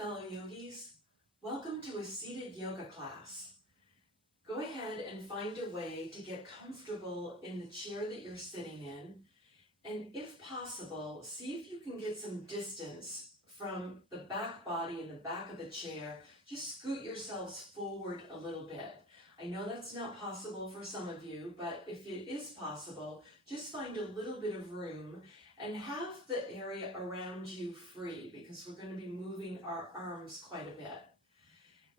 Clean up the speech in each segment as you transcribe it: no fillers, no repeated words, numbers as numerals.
fellow yogis. Welcome to a seated yoga class. Go ahead and find a way to get comfortable in the chair that you're sitting in. And if possible, see if you can get some distance from the back body and the back of the chair. Just scoot yourselves forward a little bit. I know that's not possible for some of you, but if it is possible, just find a little bit of room and have the area around you free, because we're going to be moving our arms quite a bit.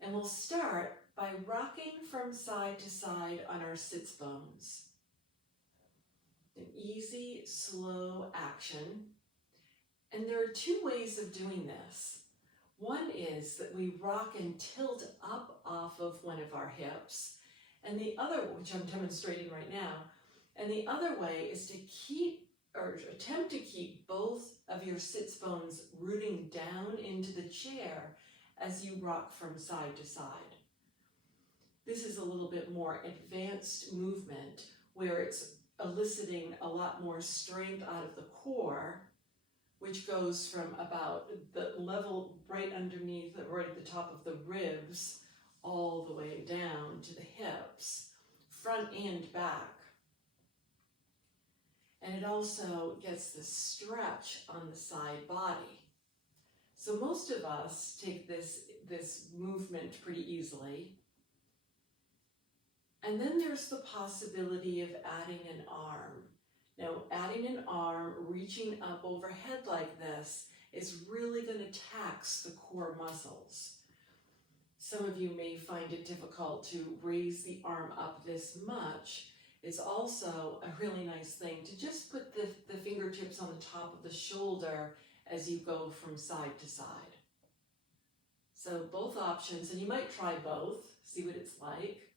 And we'll start by rocking from side to side on our sits bones. An easy, slow action. And there are two ways of doing this. One is that we rock and tilt up off of one of our hips, and the other, which I'm demonstrating right now, and the other way is to attempt to keep both of your sits bones rooting down into the chair as you rock from side to side. This is a little bit more advanced movement where it's eliciting a lot more strength out of the core, which goes from about the level right underneath, right at the top of the ribs, all the way down to the hips, front and back. And it also gets the stretch on the side body. So most of us take this movement pretty easily. And then there's the possibility of adding an arm. Now, adding an arm, reaching up overhead like this, is really going to tax the core muscles. Some of you may find it difficult to raise the arm up this much. It's also a really nice thing to just put the fingertips on the top of the shoulder as you go from side to side. So both options, and you might try both, see what it's like.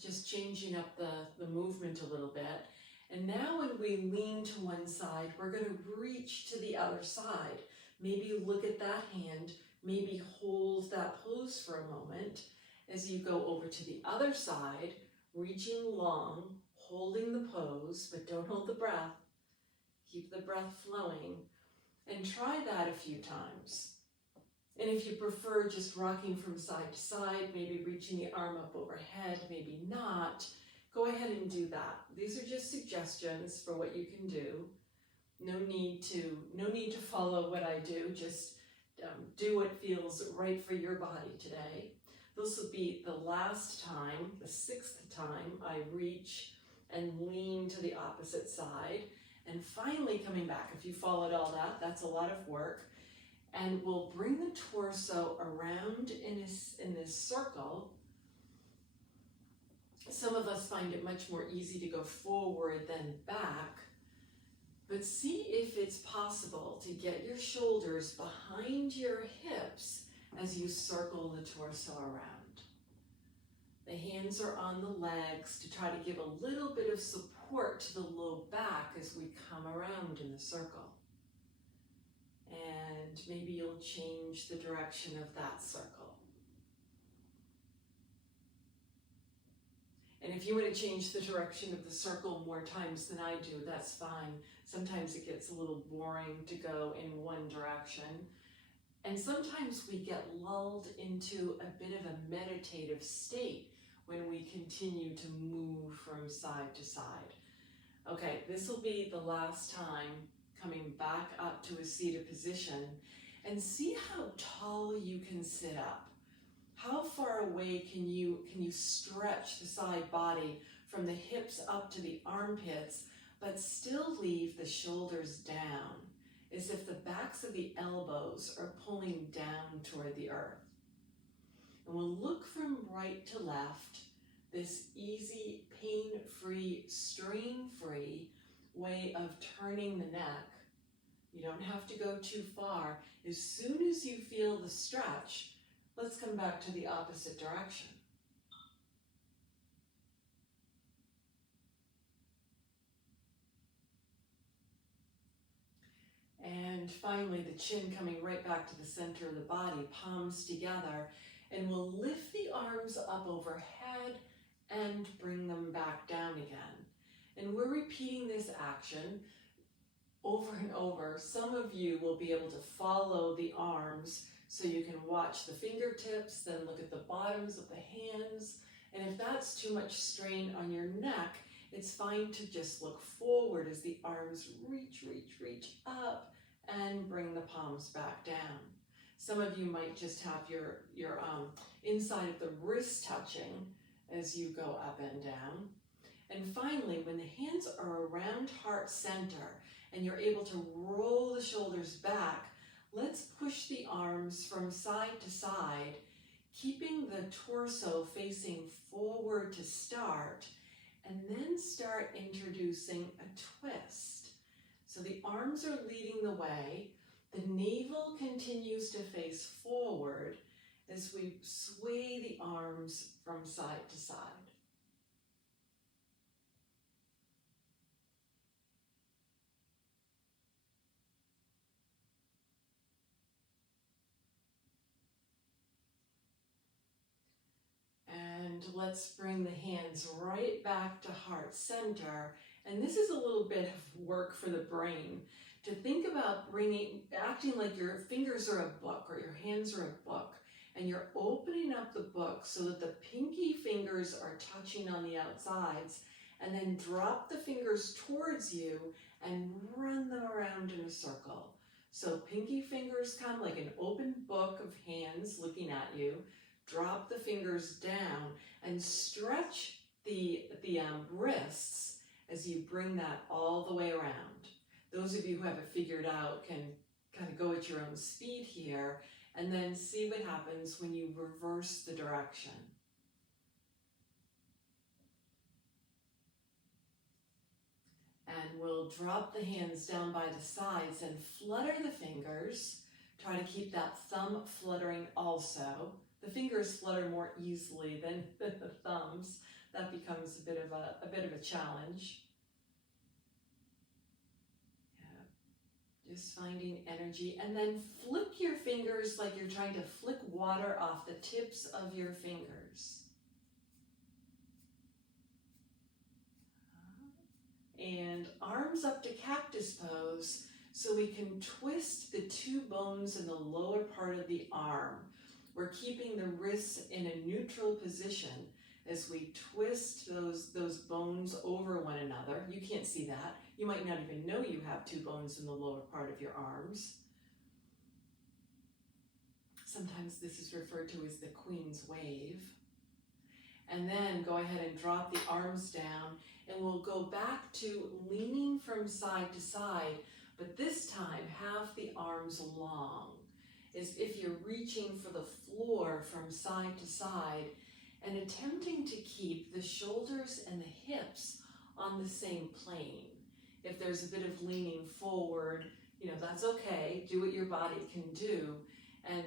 Just changing up the movement a little bit. And now when we lean to one side, we're going to reach to the other side. Maybe look at that hand, maybe hold that pose for a moment as you go over to the other side, reaching long, holding the pose, but don't hold the breath. Keep the breath flowing, and try that a few times. And if you prefer just rocking from side to side, maybe reaching the arm up overhead, maybe not, go ahead and do that. These are just suggestions for what you can do. No need to follow what I do. Just do what feels right for your body today. This will be the last time, the sixth time, I reach and lean to the opposite side. And finally coming back. If you followed all that, that's a lot of work. And we'll bring the torso around in this circle. Some of us find it much more easy to go forward than back. But see if it's possible to get your shoulders behind your hips as you circle the torso around. The hands are on the legs to try to give a little bit of support to the low back as we come around in the circle. And maybe you'll change the direction of that circle. And if you want to change the direction of the circle more times than I do, that's fine. Sometimes it gets a little boring to go in one direction. And sometimes we get lulled into a bit of a meditative state when we continue to move from side to side. Okay, this will be the last time coming back up to a seated position, and see how tall you can sit up. How far away can you stretch the side body from the hips up to the armpits, but still leave the shoulders down, as if the backs of the elbows are pulling down toward the earth. And we'll look from right to left, this easy, pain-free, strain-free way of turning the neck. You don't have to go too far. As soon as you feel the stretch, let's come back to the opposite direction. And finally, the chin coming right back to the center of the body, palms together, and we'll lift the arms up overhead and bring them back down again. And we're repeating this action over and over. Some of you will be able to follow the arms So you can watch the fingertips, then look at the bottoms of the hands. And if that's too much strain on your neck, it's fine to just look forward as the arms reach up and bring the palms back down. Some of you might just have your inside of the wrist touching as you go up and down. And finally, when the hands are around heart center and you're able to roll the shoulders back, let's push the arms from side to side, keeping the torso facing forward to start, and then start introducing a twist. So the arms are leading the way, the navel continues to face forward as we sway the arms from side to side. And let's bring the hands right back to heart center. And this is a little bit of work for the brain to think about acting like your fingers are a book or your hands are a book. And you're opening up the book so that the pinky fingers are touching on the outsides, and then drop the fingers towards you and run them around in a circle. So pinky fingers come like an open book of hands looking at you. Drop the fingers down and stretch the wrists as you bring that all the way around. Those of you who have it figured out can kind of go at your own speed here and then see what happens when you reverse the direction. And we'll drop the hands down by the sides and flutter the fingers. Try to keep that thumb fluttering also. The fingers flutter more easily than the thumbs. That becomes a bit of a challenge. Yeah. Just finding energy, and then flick your fingers like you're trying to flick water off the tips of your fingers. And arms up to cactus pose, so we can twist the two bones in the lower part of the arm. We're keeping the wrists in a neutral position as we twist those bones over one another. You can't see that. You might not even know you have two bones in the lower part of your arms. Sometimes this is referred to as the Queen's Wave. And then go ahead and drop the arms down, and we'll go back to leaning from side to side, but this time have the arms long, as if you're reaching for the floor from side to side and attempting to keep the shoulders and the hips on the same plane. If there's a bit of leaning forward, that's okay. Do what your body can do. And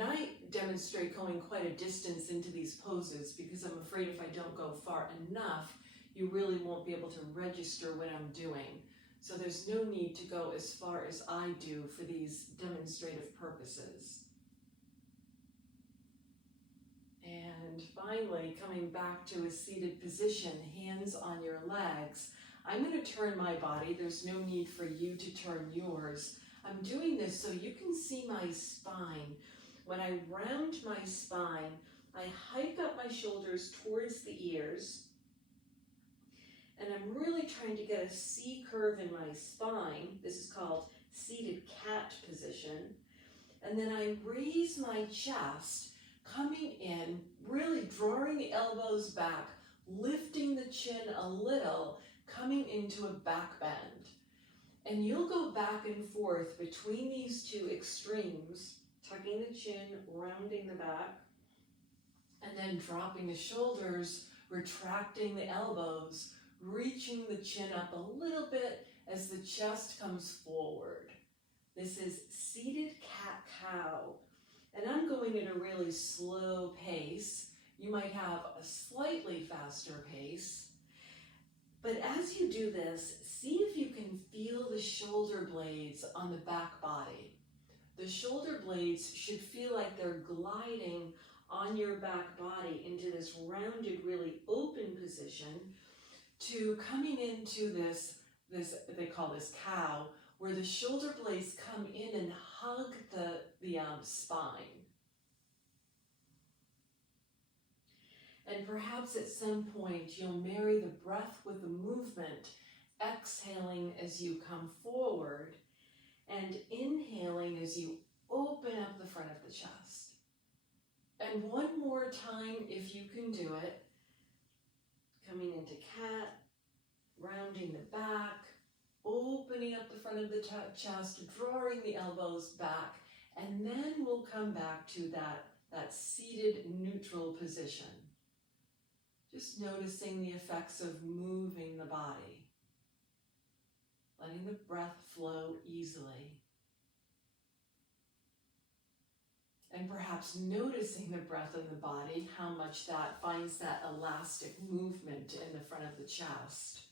I demonstrate going quite a distance into these poses because I'm afraid if I don't go far enough, you really won't be able to register what I'm doing. So there's no need to go as far as I do for these demonstrative purposes. And finally, coming back to a seated position, hands on your legs. I'm going to turn my body. There's no need for you to turn yours. I'm doing this so you can see my spine. When I round my spine, I hike up my shoulders towards the ears, and I'm really trying to get a C curve in my spine. This is called seated cat position. And then I raise my chest, coming in, really drawing the elbows back, lifting the chin a little, coming into a back bend. And you'll go back and forth between these two extremes, tucking the chin, rounding the back, and then dropping the shoulders, retracting the elbows, reaching the chin up a little bit as the chest comes forward. This is seated cat-cow. And I'm going at a really slow pace. You might have a slightly faster pace. But as you do this, see if you can feel the shoulder blades on the back body. The shoulder blades should feel like they're gliding on your back body into this rounded, really open position to coming into this they call this cow, where the shoulder blades come in and hug the spine. And perhaps at some point you'll marry the breath with the movement, exhaling as you come forward and inhaling as you open up the front of the chest. And one more time, if you can do it, coming into cat, rounding the back, opening up the front of the chest, drawing the elbows back, and then we'll come back to that seated neutral position. Just noticing the effects of moving the body, letting the breath flow easily. And perhaps noticing the breath in the body, how much that finds that elastic movement in the front of the chest.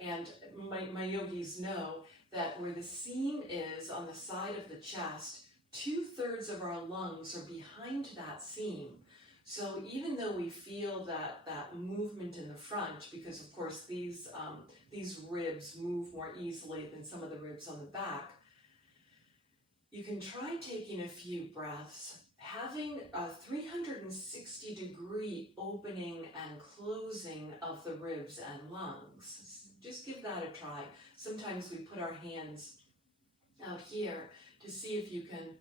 And my yogis know that where the seam is on the side of the chest, 2/3 of our lungs are behind that seam. So even though we feel that movement in the front, because of course these ribs move more easily than some of the ribs on the back, you can try taking a few breaths, having a 360-degree opening and closing of the ribs and lungs. Just give that a try. Sometimes we put our hands out here to see if you can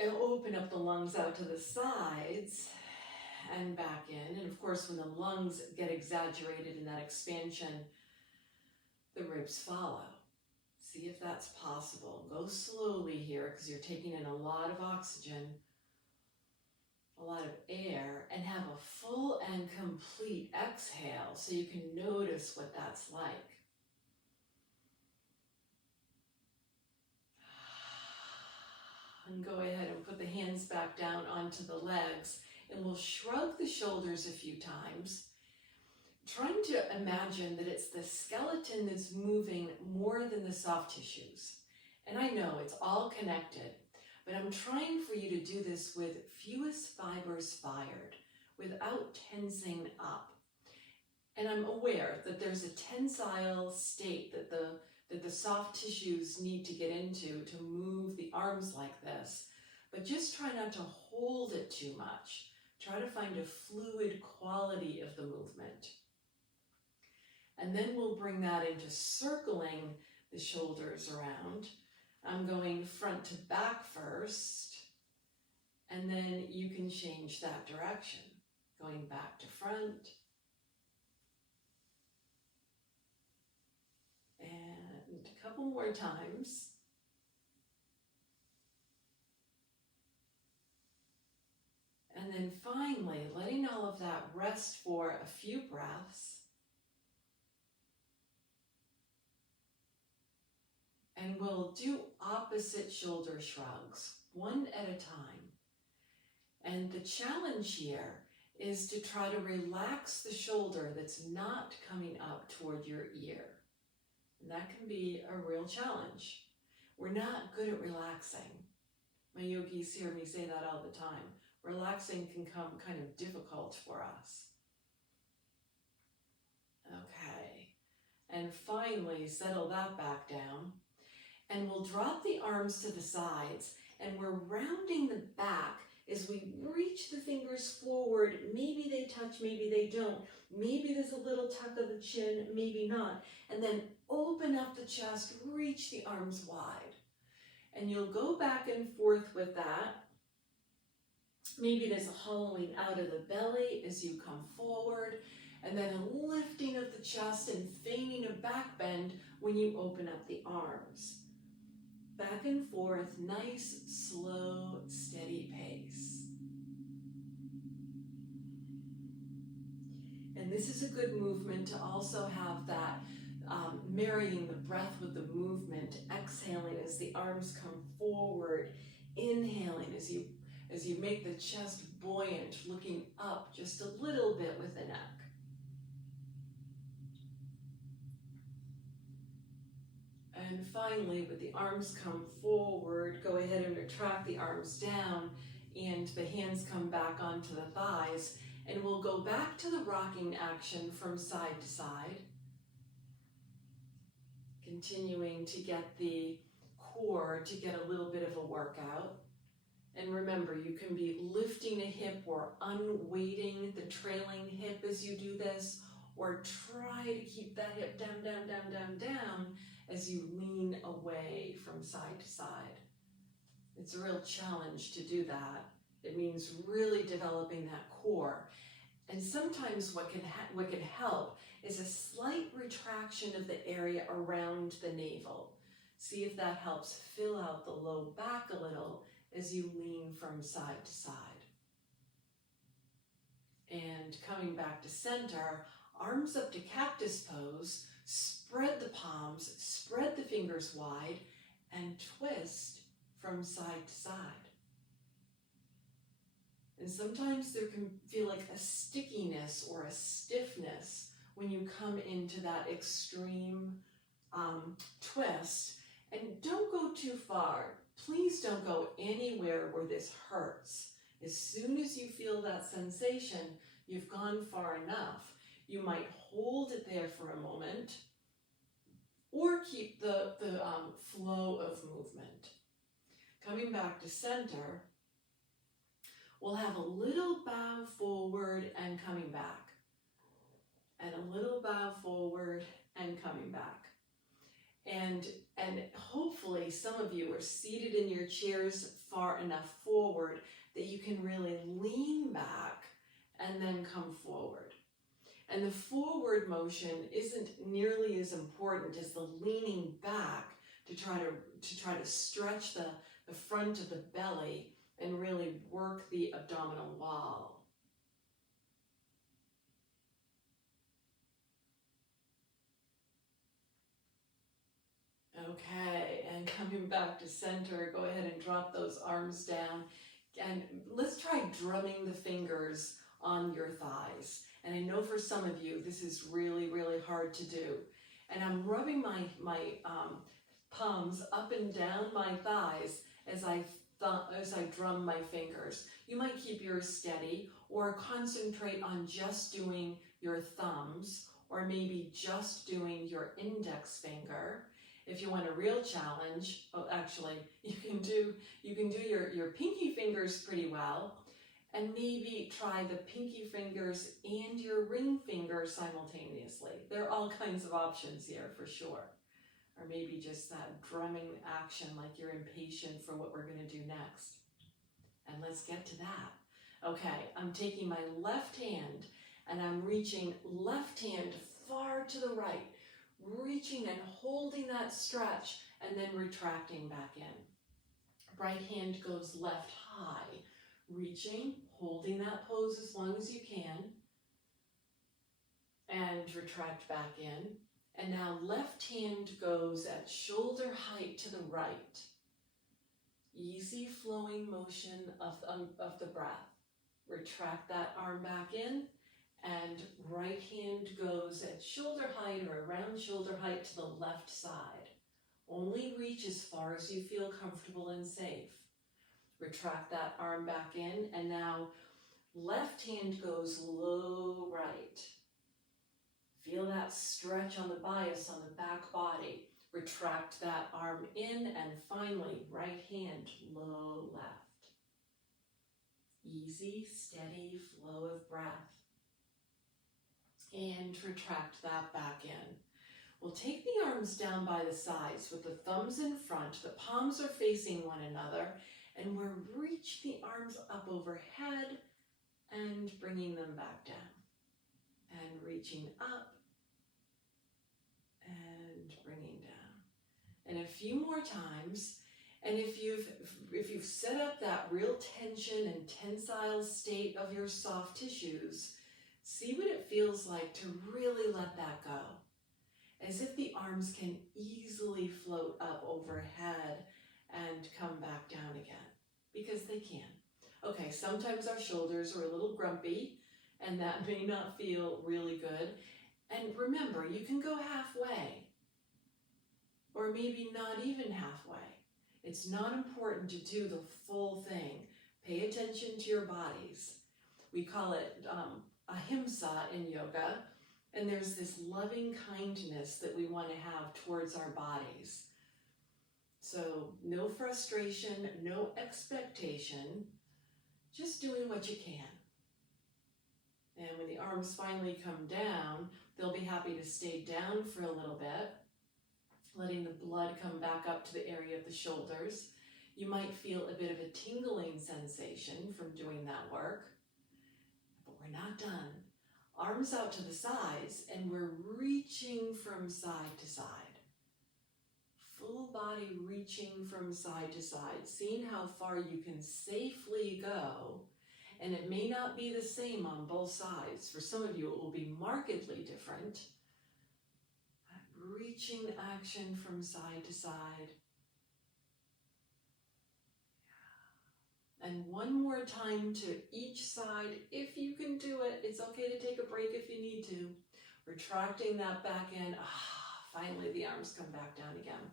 open up the lungs out to the sides and back in. And of course, when the lungs get exaggerated in that expansion, the ribs follow. See if that's possible. Go slowly here because you're taking in a lot of oxygen, a lot of air, and have a full and complete exhale so you can notice what that's like. And go ahead and put the hands back down onto the legs, and we'll shrug the shoulders a few times, trying to imagine that it's the skeleton that's moving more than the soft tissues. And I know it's all connected, but I'm trying for you to do this with fewest fibers fired, without tensing up. And I'm aware that there's a tensile state that the soft tissues need to get into to move the arms like this, but just try not to hold it too much. Try to find a fluid quality of the movement. And then we'll bring that into circling the shoulders around. I'm going front to back first, and then you can change that direction, going back to front, and a couple more times. And then finally, letting all of that rest for a few breaths. And we'll do opposite shoulder shrugs, one at a time. And the challenge here is to try to relax the shoulder that's not coming up toward your ear. And that can be a real challenge. We're not good at relaxing. My yogis hear me say that all the time. Relaxing can come kind of difficult for us. Okay. And finally, settle that back down. And we'll drop the arms to the sides, and we're rounding the back as we reach the fingers forward. Maybe they touch, maybe they don't. Maybe there's a little tuck of the chin, maybe not. And then open up the chest, reach the arms wide. And you'll go back and forth with that. Maybe there's a hollowing out of the belly as you come forward, and then a lifting of the chest and feigning a back bend when you open up the arms. Back and forth, nice, slow, steady pace. And this is a good movement to also have that marrying the breath with the movement, exhaling as the arms come forward, inhaling as you make the chest buoyant, looking up just a little bit with the neck. And finally, with the arms come forward, go ahead and retract the arms down, and the hands come back onto the thighs. And we'll go back to the rocking action from side to side. Continuing to get the core to get a little bit of a workout. And remember, you can be lifting a hip or unweighting the trailing hip as you do this, or try to keep that hip down, down, down, down, down as you lean away from side to side. It's a real challenge to do that. It means really developing that core. And sometimes what can help is a slight retraction of the area around the navel. See if that helps fill out the low back a little as you lean from side to side. And coming back to center, arms up to cactus pose, spread the palms, spread the fingers wide, and twist from side to side. And sometimes there can feel like a stickiness or a stiffness when you come into that extreme twist. And don't go too far. Please don't go anywhere where this hurts. As soon as you feel that sensation, you've gone far enough. You might hold it there for a moment or keep the flow of movement. Coming back to center, we'll have a little bow forward and coming back. And a little bow forward and coming back. And hopefully some of you are seated in your chairs far enough forward that you can really lean back and then come forward. And the forward motion isn't nearly as important as the leaning back to try to stretch the front of the belly and really work the abdominal wall. Okay, and coming back to center, go ahead and drop those arms down. And let's try drumming the fingers on your thighs. And I know for some of you, this is really, really hard to do. And I'm rubbing my palms up and down my thighs as I drum my fingers. You might keep yours steady or concentrate on just doing your thumbs or maybe just doing your index finger. If you want a real challenge, actually, you can do your pinky fingers pretty well, and maybe try the pinky fingers and your ring finger simultaneously. There are all kinds of options here for sure. Or maybe just that drumming action like you're impatient for what we're going to do next. And let's get to that. Okay, I'm taking my left hand and I'm reaching left hand far to the right, reaching and holding that stretch and then retracting back in. Right hand goes left high, reaching, holding that pose as long as you can, and retract back in. And now left hand goes at shoulder height to the right. Easy flowing motion of the breath. Retract that arm back in, and right hand goes at shoulder height or around shoulder height to the left side. Only reach as far as you feel comfortable and safe. Retract that arm back in, and now left hand goes low right. Feel that stretch on the bias on the back body. Retract that arm in, and finally, right hand low left. Easy, steady flow of breath. And retract that back in. We'll take the arms down by the sides with the thumbs in front. The palms are facing one another, and we'll reach the arms up overhead and bringing them back down. And reaching up and bringing down. And a few more times. And if you've set up that real tension and tensile state of your soft tissues, see what it feels like to really let that go. As if the arms can easily float up overhead and come back down again, because they can. Okay, sometimes our shoulders are a little grumpy, and that may not feel really good. And remember, you can go halfway, or maybe not even halfway. It's not important to do the full thing. Pay attention to your bodies. We call it ahimsa in yoga, And there's this loving kindness that we want to have towards our bodies. So no frustration, no expectation, just doing what you can. And when the arms finally come down, they'll be happy to stay down for a little bit, letting the blood come back up to the area of the shoulders. You might feel a bit of a tingling sensation from doing that work, but we're not done. Arms out to the sides, and we're reaching from side to side. Full body reaching from side to side, seeing how far you can safely go. And it may not be the same on both sides. For some of you, it will be markedly different. Reaching action from side to side. And one more time to each side, if you can do it. It's okay to take a break if you need to. Retracting that back in. Finally, the arms come back down again.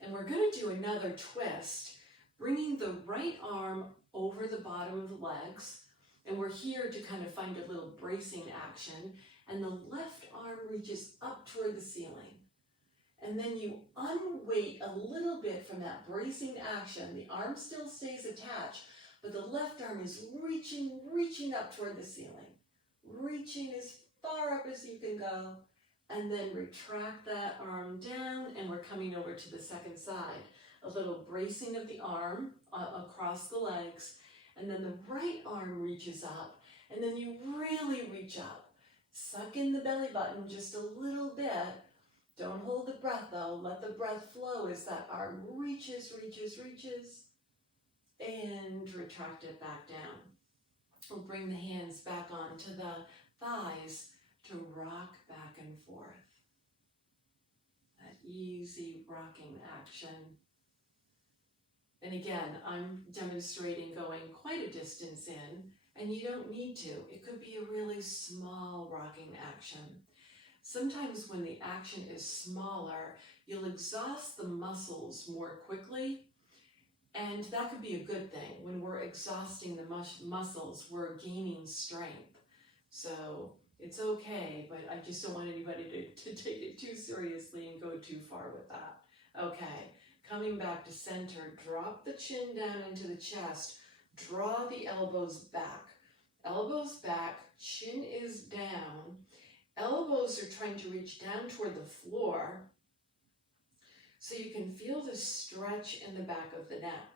And we're going to do another twist, bringing the right arm over the bottom of the legs. And we're here to kind of find a little bracing action. And the left arm reaches up toward the ceiling. And then you unweight a little bit from that bracing action. The arm still stays attached, but the left arm is reaching up toward the ceiling. Reaching as far up as you can go. And then retract that arm down, and we're coming over to the second side. A little bracing of the arm across the legs, and then the right arm reaches up, and then you really reach up. Suck in the belly button just a little bit. Don't hold the breath though. Let the breath flow as that arm reaches, and retract it back down. We'll bring the hands back onto the thighs to rock back and forth. That easy rocking action. And again, I'm demonstrating going quite a distance in, and you don't need to. It could be a really small rocking action. Sometimes when the action is smaller, you'll exhaust the muscles more quickly, and that could be a good thing. When we're exhausting the muscles, we're gaining strength. So it's okay, but I just don't want anybody to take it too seriously and go too far with that. Okay, coming back to center, drop the chin down into the chest, draw the elbows back. Elbows back, chin is down. Elbows are trying to reach down toward the floor so you can feel the stretch in the back of the neck.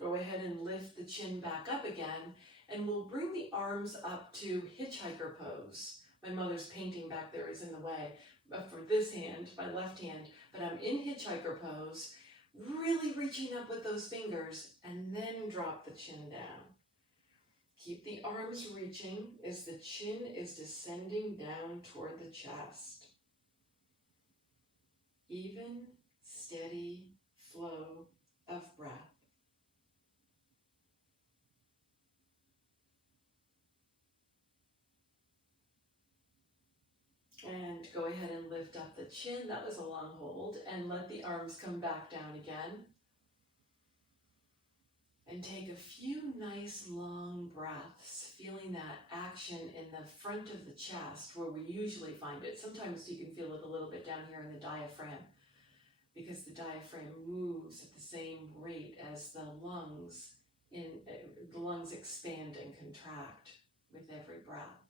Go ahead and lift the chin back up again, and we'll bring the arms up to hitchhiker pose. My mother's painting back there is in the way for this hand, my left hand, but I'm in hitchhiker pose, really reaching up with those fingers, and then drop the chin down. Keep the arms reaching as the chin is descending down toward the chest. Even, steady flow of breath. And go ahead and lift up the chin. That was a long hold. And let the arms come back down again. And take a few nice long breaths, feeling that action in the front of the chest where we usually find it. Sometimes you can feel it a little bit down here in the diaphragm because the diaphragm moves at the same rate as the lungs expand and contract with every breath.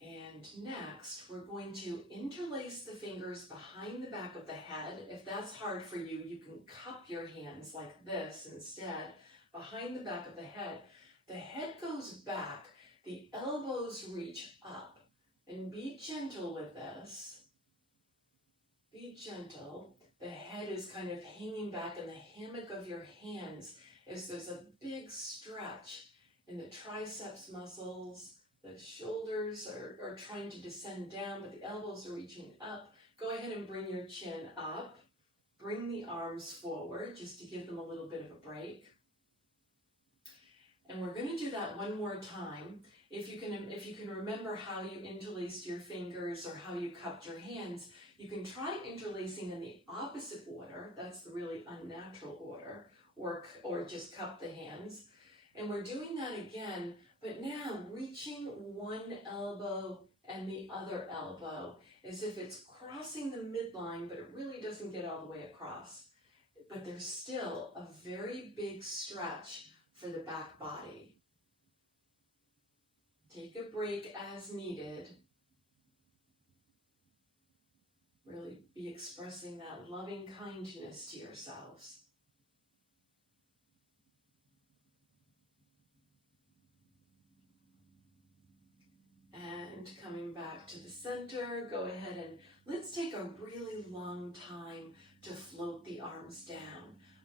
And next, we're going to interlace the fingers behind the back of the head. If that's hard for you, you can cup your hands like this instead, behind the back of the head. The head goes back, the elbows reach up, and be gentle with this. Be gentle. The head is kind of hanging back in the hammock of your hands as there's a big stretch in the triceps muscles. The shoulders are trying to descend down, but the elbows are reaching up. Go ahead and bring your chin up. Bring the arms forward just to give them a little bit of a break. And we're going to do that one more time. If you can remember how you interlaced your fingers or how you cupped your hands, you can try interlacing in the opposite order. That's the really unnatural order. Or just cup the hands. And we're doing that again, but now reaching one elbow and the other elbow as if it's crossing the midline, but it really doesn't get all the way across. But there's still a very big stretch for the back body. Take a break as needed. Really be expressing that loving kindness to yourselves. And coming back to the center, go ahead and let's take a really long time to float the arms down.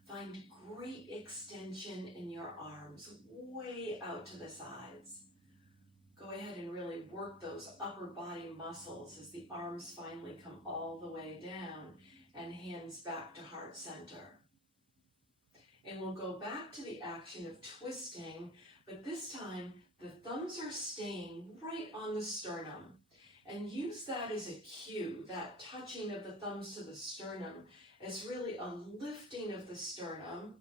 Find great extension in your arms, way out to the sides. Go ahead and really work those upper body muscles as the arms finally come all the way down and hands back to heart center. And we'll go back to the action of twisting, but this time the thumbs are staying right on the sternum. And use that as a cue, that touching of the thumbs to the sternum, as really a lifting of the sternum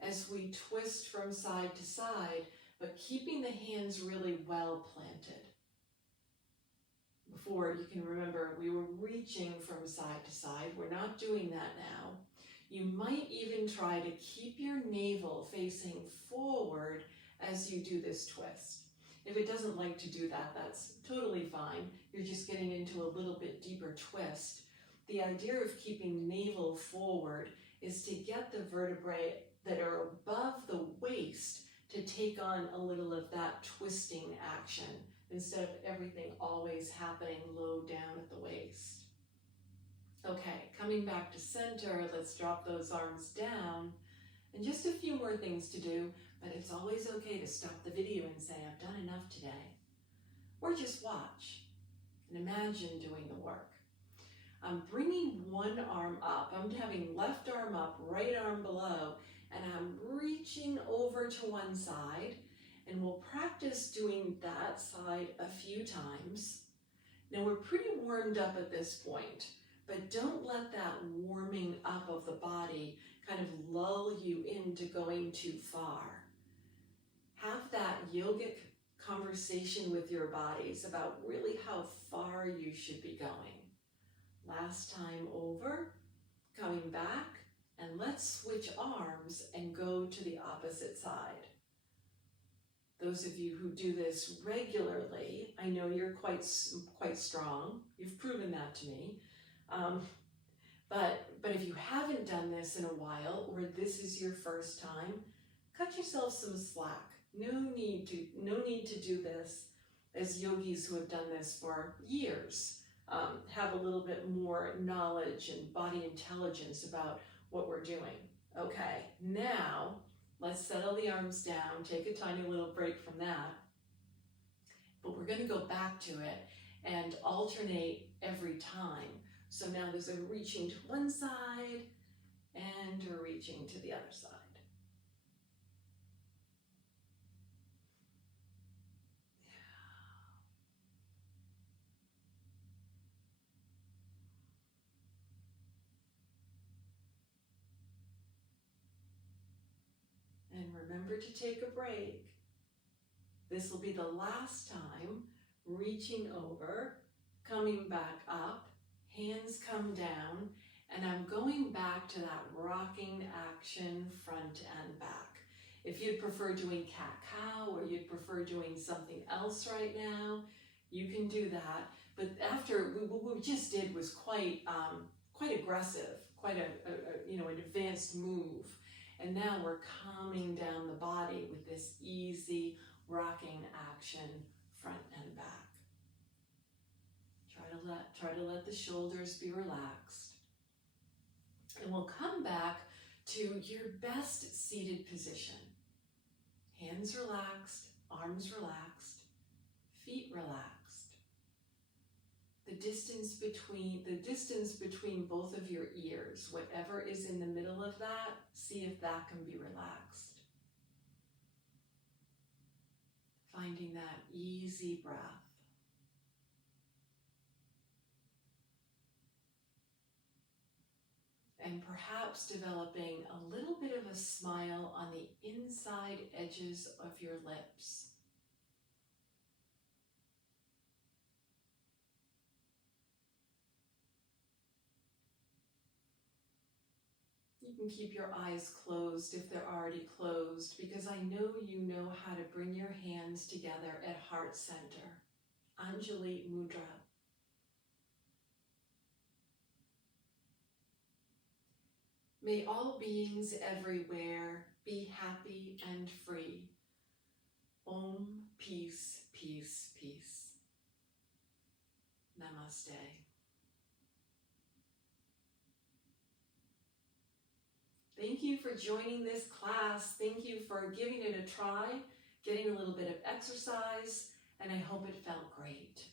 as we twist from side to side, but keeping the hands really well planted. Before, you can remember, we were reaching from side to side. We're not doing that now. You might even try to keep your navel facing forward as you do this twist. If it doesn't like to do that, that's totally fine. You're just getting into a little bit deeper twist. The idea of keeping navel forward is to get the vertebrae that are above the waist to take on a little of that twisting action instead of everything always happening low down at the waist. Okay, coming back to center, let's drop those arms down. And just a few more things to do, but it's always okay to stop the video and say, I've done enough today. Or just watch and imagine doing the work. I'm bringing one arm up. I'm having left arm up, right arm below, and I'm reaching over to one side, and we'll practice doing that side a few times. Now we're pretty warmed up at this point, but don't let that warming up of the body kind of lull you into going too far. Have that yogic conversation with your bodies about really how far you should be going. Last time over, coming back, and let's switch arms and go to the opposite side. Those of you who do this regularly, I know you're quite strong. You've proven that to me. But if you haven't done this in a while, or this is your first time, cut yourself some slack. No need to do this as yogis who have done this for years. Have a little bit more knowledge and body intelligence about what we're doing. Okay, now let's settle the arms down, take a tiny little break from that. But we're going to go back to it and alternate every time. So now there's a reaching to one side and a reaching to the other side. And remember to take a break. This will be the last time, reaching over, coming back up, hands come down, and I'm going back to that rocking action front and back. If you'd prefer doing cat-cow or you'd prefer doing something else right now, you can do that. But after, what we just did was quite aggressive, quite an advanced move. And now we're calming down the body with this easy rocking action front and back. Try to let the shoulders be relaxed. And we'll come back to your best seated position. Hands relaxed, arms relaxed, feet relaxed. The distance between both of your ears, whatever is in the middle of that, see if that can be relaxed. Finding that easy breath. And perhaps developing a little bit of a smile on the inside edge edges of your lips. You can keep your eyes closed if they're already closed, because I know you know how to bring your hands together at heart center. Anjali Mudra. May all beings everywhere be happy and free. Om, peace, peace, peace. Namaste. Thank you for joining this class. Thank you for giving it a try, getting a little bit of exercise, and I hope it felt great.